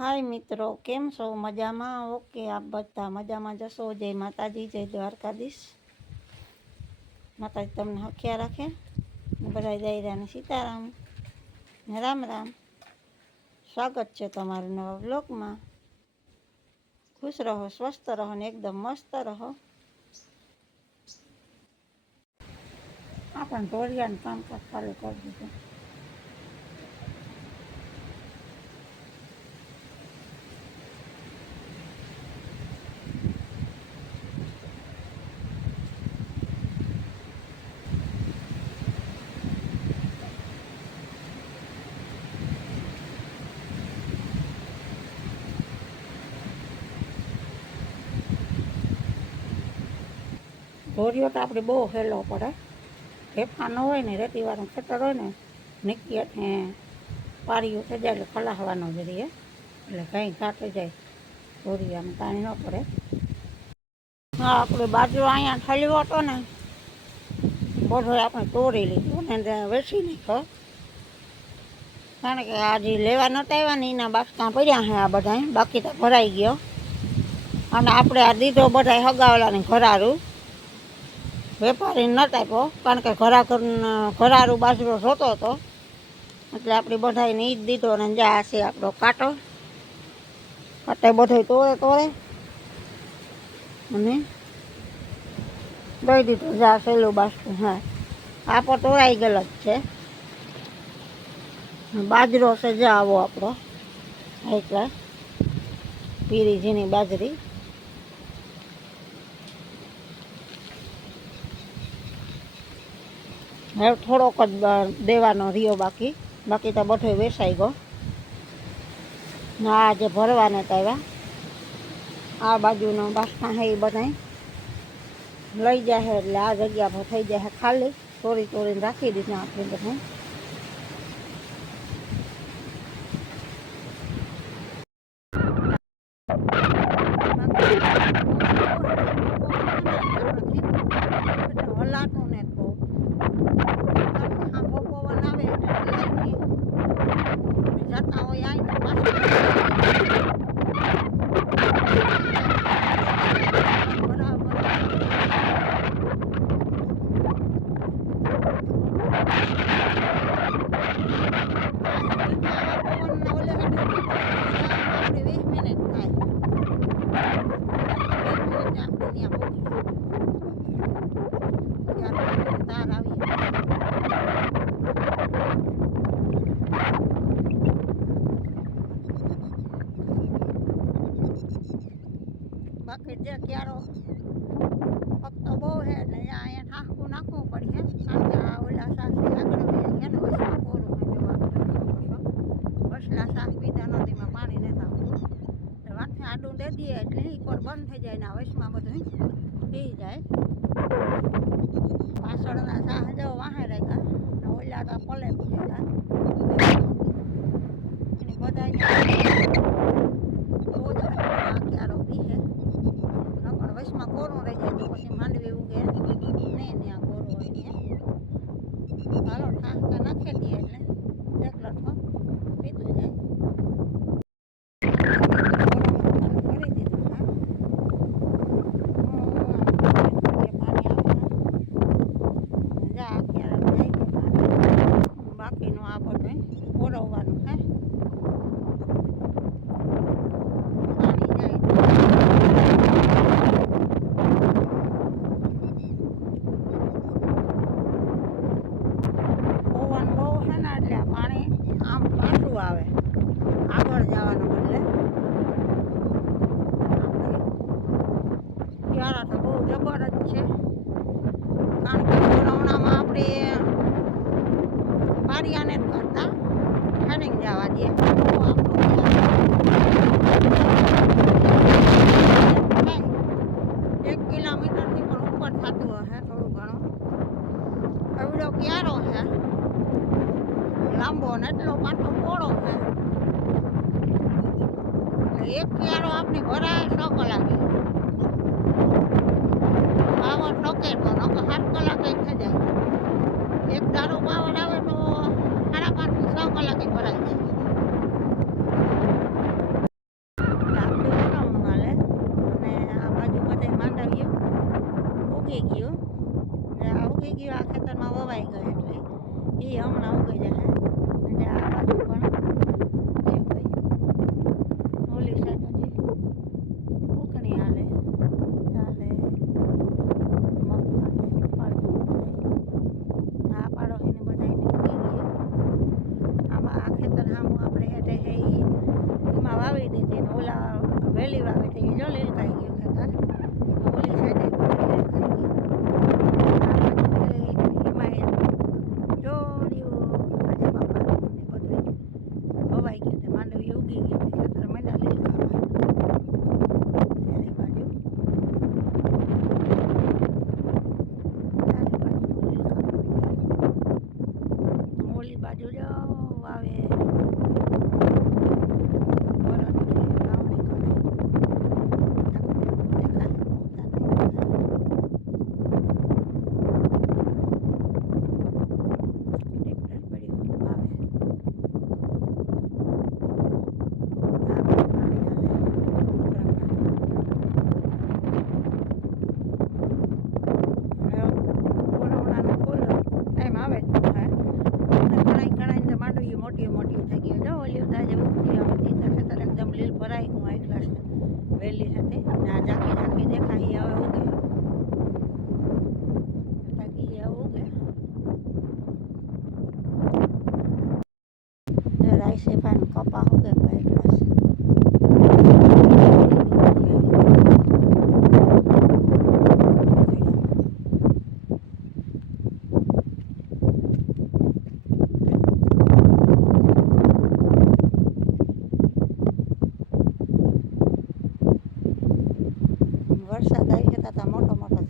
હાય મિત્રો, કેમ છો? મજામાં ઓકે આપ બધા? મજામાં જશો? જય માતાજી, જય દ્વારકાધીશ. માતાજી તમને હખ્યા રાખે? બધા દાયરાને સીતારામ. ને રામ રામ. સ્વાગત છે તમારું નવા બ્લોગમાં ખુશ રહો, સ્વસ્થ રહો ને એકદમ મસ્ત રહો. આપણે ઢોરિયાનું કામકાજ ચાલુ કરી દીધું. ઢોરિયો તો આપણે બહુ હેલો પડે. ઢેફા ન હોય ને, રેતીવાળું ખેતર હોય ને નીકળીએ ને પારીઓ થઈ જાય એટલે ખલાહવાનો જ રહીએ. એટલે કંઈ ઘાટે જાય ઢોરિયામાં પાણી ન પડે. હા આપણે બાજરો અહીંયા ઠલ્યો હતો ને, બધો આપણે તોડી લીધું ને વેચી નાખ્યો. કારણ કે આજે લેવા નહોતા આવ્યા ને, એના બાસકા પડ્યા છે આ બધા બાકી તો ભરાઈ ગયો. અને આપણે આ દીધો બધા હગાવેલાને ઘરારું. વેપારી ન આપ્યો કારણ કે ઘરાઘર ઘરારું બાજરો જોતો હતો. એટલે આપણે બધાને એ જ દીધો ને જ્યાં છે આપણો કાંટો. કાંટે બધો તોડે તોડે અને દઈ દીધું જ્યાં સહેલું બાજરું, હા. આ પણ તોડાઈ ગયેલો જ છે. બાજરો છે જ્યાં આવો આપણો. એટલે પીરી ઝીણી બાજરી. હવે થોડોક જ દેવાનો રહ્યો બાકી. બાકી તો બધો વેસાઈ ગયો. ના આજે ભરવાને આવ્યા આ બાજુનો બાસણા હે એ બધા લઈ જાય એટલે આ જગ્યા થઈ જાય ખાલી. ચોરી ચોરીને રાખી દીધું આપણે બધા હલાતું ને બહુ આંબો પવન આવે એટલે જતા હોય આઈ તો પાછું વીસ મિનિટ થાય તાર આવી બાકી જે ક્યારો ફક્ત બહુ છે એટલે અહીંયા અહીંયા ઠાકું નાખવું પડે કારણ કે આ ઓલા સાસી આગળ વહી ગયા ને વસમાં કોરું હોય જોવા વસલા શાક પીધા નદીમાં પાણી લેતા વાંથે આડું દે દઈએ એટલે એ પર બંધ થઈ જાય ને આ વસમાં બધું પી જાય પાછળના સાહ જો વાહે રાખ્યા ને ઓલા તો પલે પૂજેલા એની બધા બહુ જ આ ક્યારો પીહે નકર વચમાં કોરું રહી જાય તો પછી માંડવી ઉગે ને ત્યાં કોરું હોય ત્યાં હાલો ઠાંકા નાખી દઈએ એટલે એક લઠો પીતું જાય કરી દીધું હા જા અત્યારે જાય છે બાકીનું આ બધું ઓરવવાનું હે પાણી જાય પવન બહુ છે ને એટલે આ પાણી આમ પાછું આવે આગળ જવાનું બદલે ક્યારા તો બહુ જબર જ છે કારણ કે કોરોનામાં આપણે પારિયાને જ કરતા હેડિંગ જવા દે તો આપણું થાય. એક કિલોમીટરથી પણ ઉપર થતું હશે થોડું ઘણું એવડો ક્યારો છે. લાંબો ને એટલો પાછો પોળો છે. એક ક્યારો આપણે ભરાય સો કલાકે. முடியாமல் நான் ના ઝાંખી ઝાંખી દેખાય હવે હું વરસાદ આવી જતા હતા મોટો મોટો